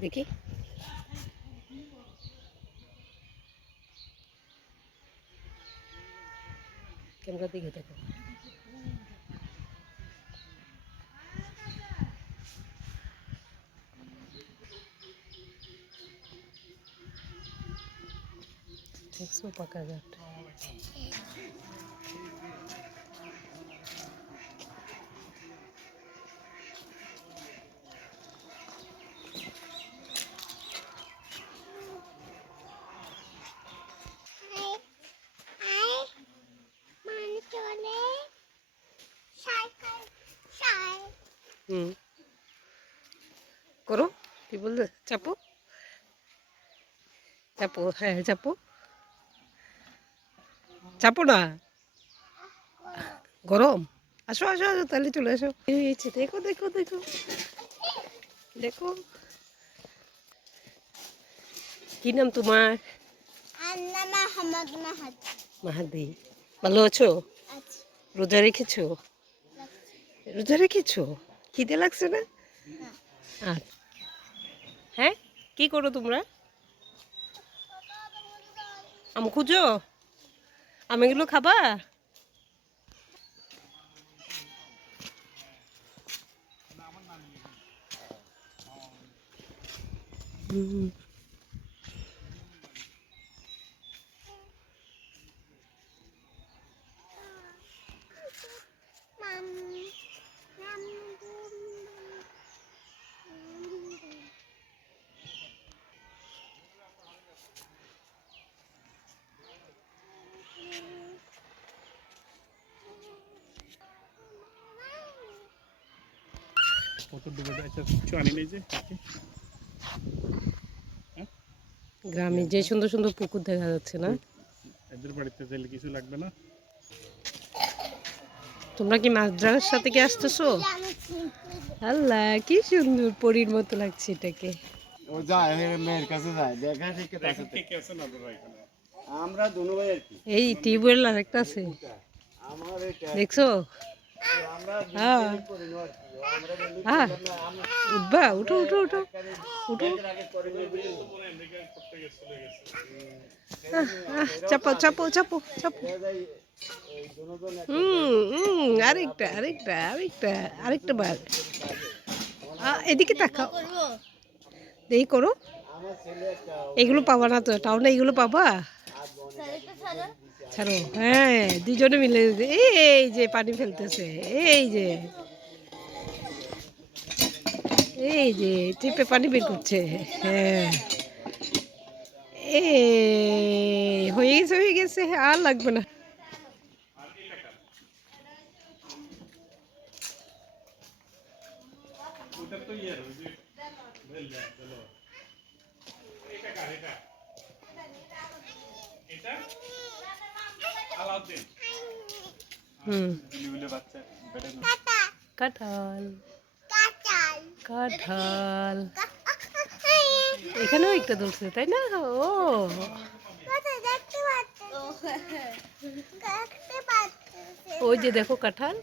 দেখি ক্যামেরা দিকে দেখো দেখছ পাকা ঘাট হুম। করো কি বললে? চাপো। চাপো হ্যাঁ চাপো। চাপো না। গরম। আসো আসো আসো তাহলে চলে আসো। হয়েছে দেখো দেখো দেখো। দেখো। কি নাম তোমার? মাহাদি। ভালো আছো। রোজা রেখেছো? রোজা রেখেছো খিদে লাগছে না? হ্যাঁ কি করো তোমরা? আম খুঁজো? আম এগুলো খাবা? হুম কত ডুবে যাচ্ছে কিছু আনি নেই যে গ্রামে যে সুন্দর সুন্দর পুকুর দেখা যাচ্ছে না? এদের বাড়িতে চাইলে কিছু লাগবে না? তোমরা কি মাছ ধরার সাথে কি আসতেছো? আল্লাহ কি সুন্দর পরীর মতো লাগছে এটাকে। ও যায় মেয়ের কাছে যায় দেখা ঠিক আছে। কে কে আছেন আপনারা আমরা দুনো ভাই আর কি এই টিউবওয়েল আর একটা আছে। দেখছ? আমরা হ্যাঁ উঠবা উঠো উঠো উঠো উঠো। চাপো চাপো চাপো চাপো। এই হুম হুম, আরেকটা আরেকটা আরেকটা আরেকটা বার। এদিকে তাকাও। দেখি করো। এগুলো পাবা না তো টাউনে এগুলো পাবা? ছাড়ো হ্যাঁ দুজনে মিলে, এই যে পানি ফেলতেছে, এই যে। এই যে টিপে পানি বের করছে। হ্যাঁ। এ হয়ে গেছে হয়ে গেছে আর লাগবে না। ওটা তো ইয়ে ওই যে বেলজা চলো এটা কার এটা এটা আলাউদ্দিন হুম। বিলিবিলি বাচ্চা বেটা কাঁঠাল। কাঁঠাল। এখানেও একটা দুলছে তাই না? ও। ওই যে দেখো কাঁঠাল।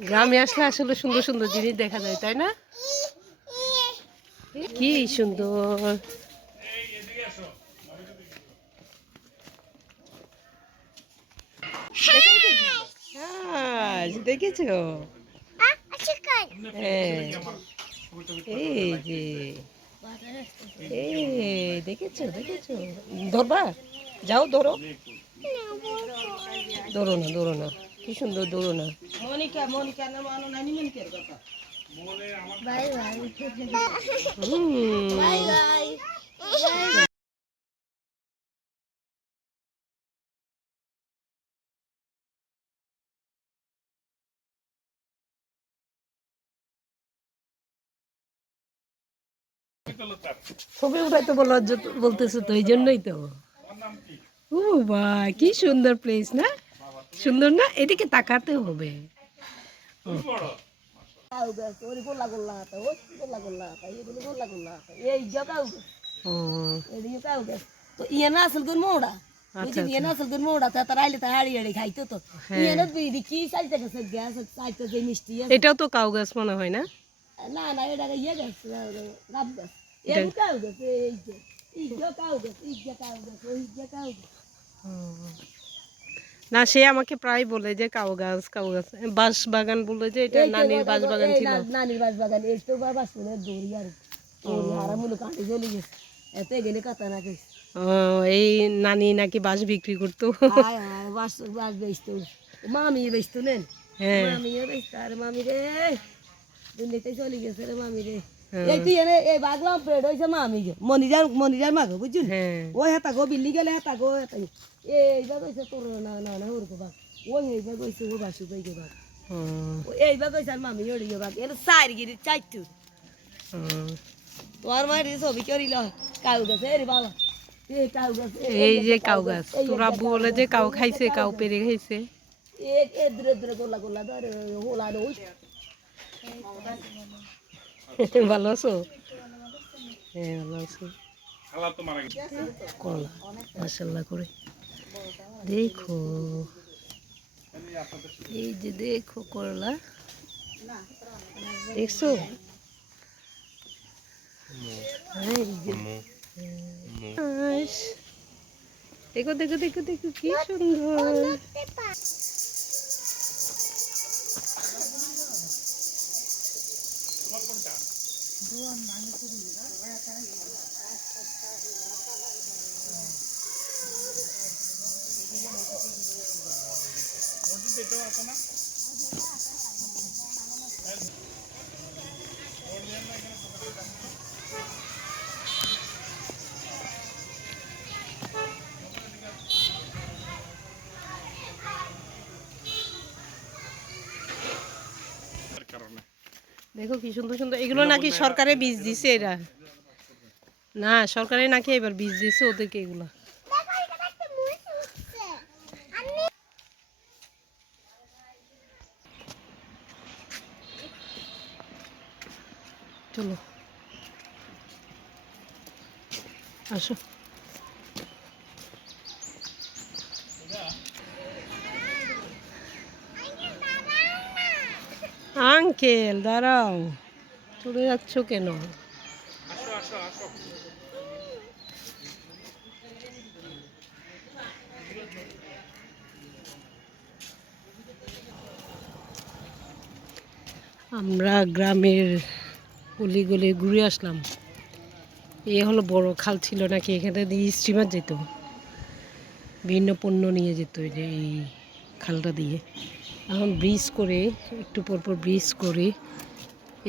গ্রামে আসলে আসলে সুন্দর সুন্দর জিনিস দেখা যায় তাই না? কি সুন্দর। হ্যাঁ, দেখেছ এই যে এই দেখেছ দেখেছ? ধরবা? যাও ধরো। ধরো না ধরো না। কি সুন্দর ধরো না। হুম। ছবি উঠাইতে বলো বলতেছো তো এই জন্যই তো। ও বা কি সুন্দর প্লেস না? সুন্দর না? এদিকে তাকাতে হবে। তো ইয়ে না আসল আচ্ছা ইয়ে না আসল গুন মোড়া তা তার আইলে তা হাড়ি হাড়ি খাইতো তো। ইয়ে না কি গেছে গ্যাস যে মিষ্টি এটাও তো কাউ গাছ মনে হয় না? না না এটা ইয়ে গাছ গাব গাছ। না সে আমাকে প্রায় বলে যে কাউ গাছ কাউ গাছ। বাঁশ বাগান বলে যে এটা নানির বাঁশ বাগান ছিল। নানির বাস বাগান এই তো বাবা শুনে দৌড়ি আর দৌড়ি হারা মূল কাঁটে চলে গেছে। এতে গেলে কথা না এই নানি নাকি বাঁশ বিক্রি করতো। বাস বাস বেচতো। মামি বেচতো নেন। হ্যাঁ। মামি বেচতো। আরে মামি রে দুনিয়াতে চলে গেছে রে মামি রে। এই তুই এনে এই বাগলাম পেড হইছে মামি গো মনিজার মনিজার মাগো বুঝলি হ্যাঁ। ও হেতা গো বিল্লি গেলে হেতা গো হেতা এইবার কইছে তোর না না না ওর বাগ ওই এইবার কইছে ও বাসু কই গো বাগ হুম, ও এইবার কইছে আর মামি ওড়ি বাগ এর সাইর গিরি চাইতু। হুম। তোমার মায়ের ছবি করিল কাউ গাছে রে বাবা। এই এই যে কাউ গাছ তোর আব্বু বলে যে কাউ খাইছে কাউ পেরে খাইছে। এ এ দূরে দূরে গোলা গোলা ধরে হোলা ওই ভালো আছো? হ্যাঁ ভালো আছো। করলা মাসাল্লাহ করে। দেখো। এই যে দেখো করলা দেখছ? দেখো দেখো দেখো দেখো কি সুন্দর। এর দেখো কি সুন্দর সুন্দর। এগুলো নাকি সরকারে বীজ দিছে এরা। না সরকারে নাকি এবার বীজ দিছে ওদেরকে এগুলো। চলো। আসো। আঙ্কেল, দাঁড়াও। চলে যাচ্ছ কেন? আমরা গ্রামের গলি গলি ঘুরে আসলাম। এ হলো বড় খাল ছিল নাকি? এখানে দিয়ে স্টিমার যেত। বিভিন্ন পণ্য নিয়ে যেত এই খালটা দিয়ে। এখন ব্রিজ করে, একটু পর পর ব্রিজ করে,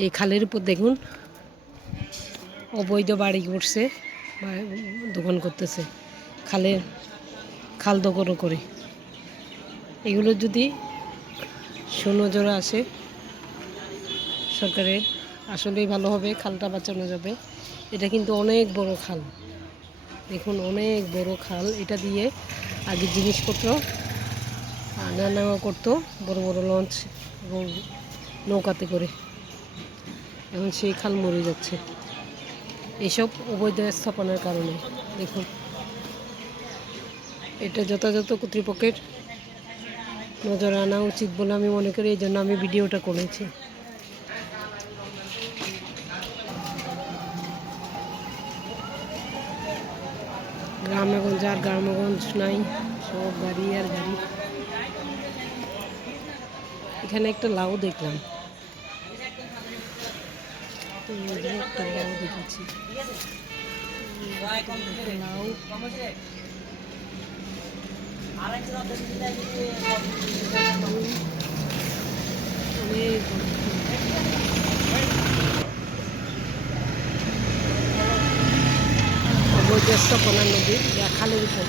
এই খালের উপর দেখুন, অবৈধ বাড়ি করছে দোকান করতেছে, খালের, খাল দোকানও করে। এগুলো যদি সুনজরে আসে, সরকারের, আসলেই ভালো হবে, খালটা বাঁচানো যাবে। এটা কিন্তু অনেক বড় খাল। দেখুন, অনেক বড় খাল। এটা দিয়ে আগে জিনিসপত্র নেওয়া করতো, বড় বড় লঞ্চ এবং নৌকাতে করে। এখন সেই খাল মরে যাচ্ছে। এসব অবৈধ স্থাপনের কারণে, দেখুন। এটা যথাযথ কর্তৃপক্ষের নজর আনা উচিত বলে আমি মনে করি, এই জন্য আমি ভিডিওটা করেছি। গ্রামেগঞ্জ আর গ্রামগঞ্জ নাই, সব গাড়ি আর গাড়ি। এখানে একটা লাউ দেখলাম। একটা লাউ দেখেছি নদী খালের উপর।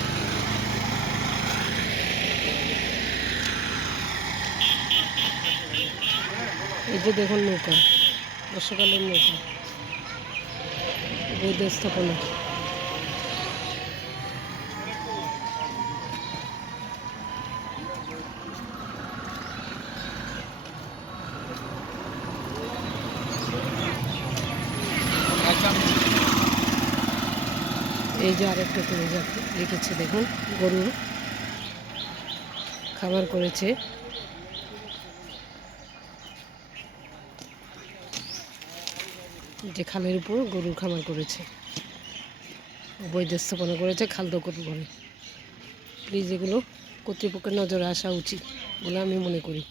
যে দেখুন নৌকা, বর্ষাকালের নৌকা অবৈধ স্থাপনা। এই যে আরেকটা করে রেখেছে দেখুন, গরু খাবার করেছে। যে খালের উপর গরুর খামার করেছে। বৈধ স্থাপনা করেছে খাল দখল করে। প্লিজ এগুলো কর্তৃপক্ষের নজরে আসা উচিত বলে আমি মনে করি।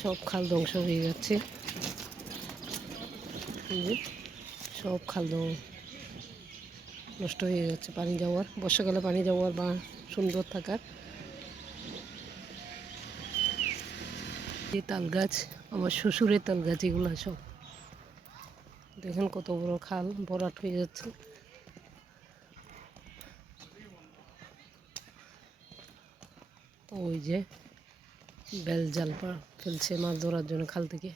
সব খাল ধ্বংস হয়ে যাচ্ছে। সব খাল নষ্ট হয়ে যাচ্ছে। পানি যাওয়ার, বর্ষাকালে পানি যাওয়ার বা সুন্দর থাকার। যে তাল গাছ আমার শ্বশুরের তাল গাছিগুলো সব। দেখেন কত বড় খাল বরাট হয়ে যাচ্ছে। ওই যে বেল জাল ফেলছে মাছ ধরার জন্য খাল থেকে।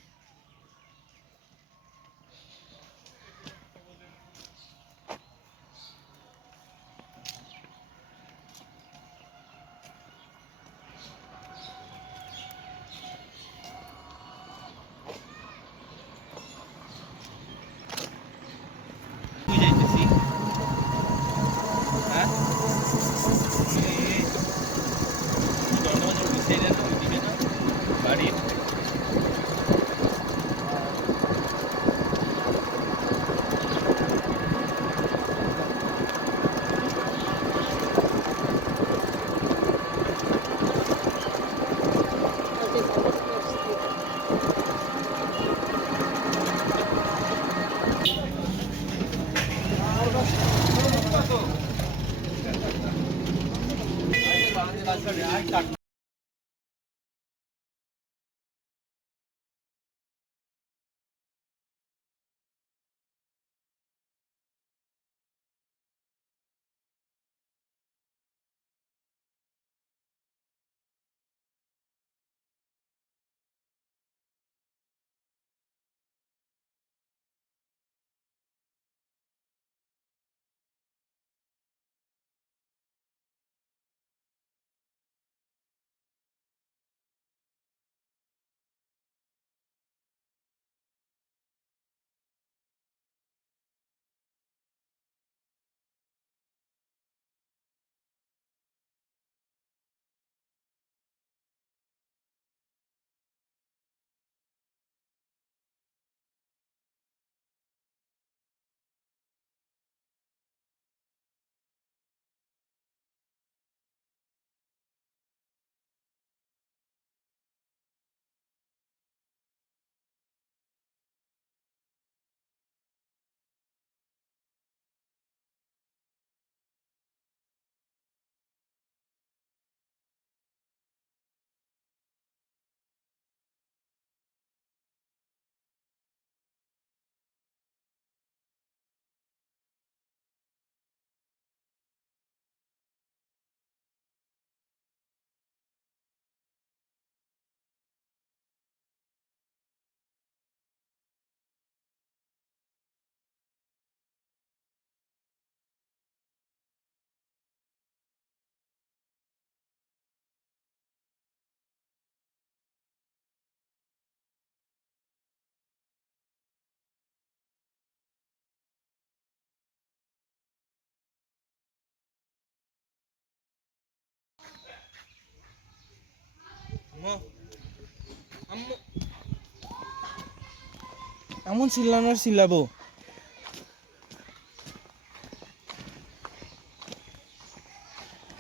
এমন চিল্লানোর চিল্লাবো।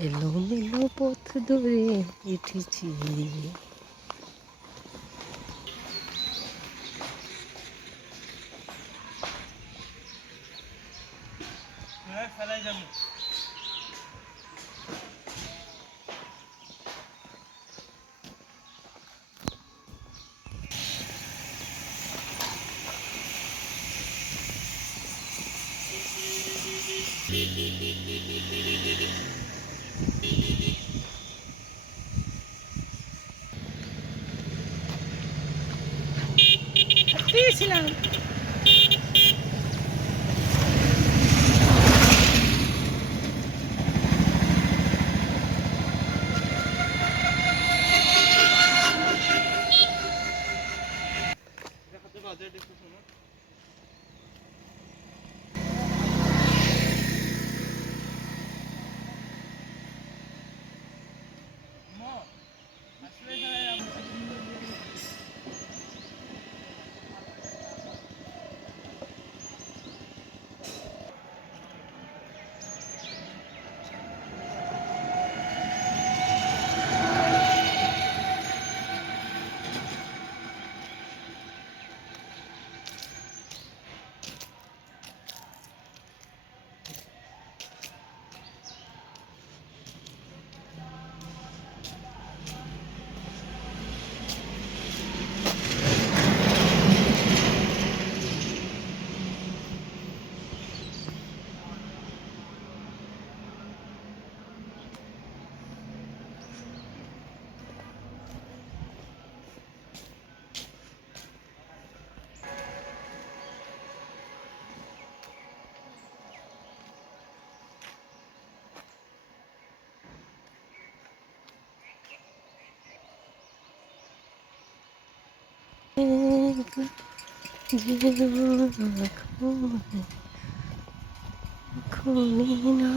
এলো মেলো পথ ধরে উঠেছি। ফেলাই যাব। যাচ্ছিলাম পেয়েছিলাম যে খুনি না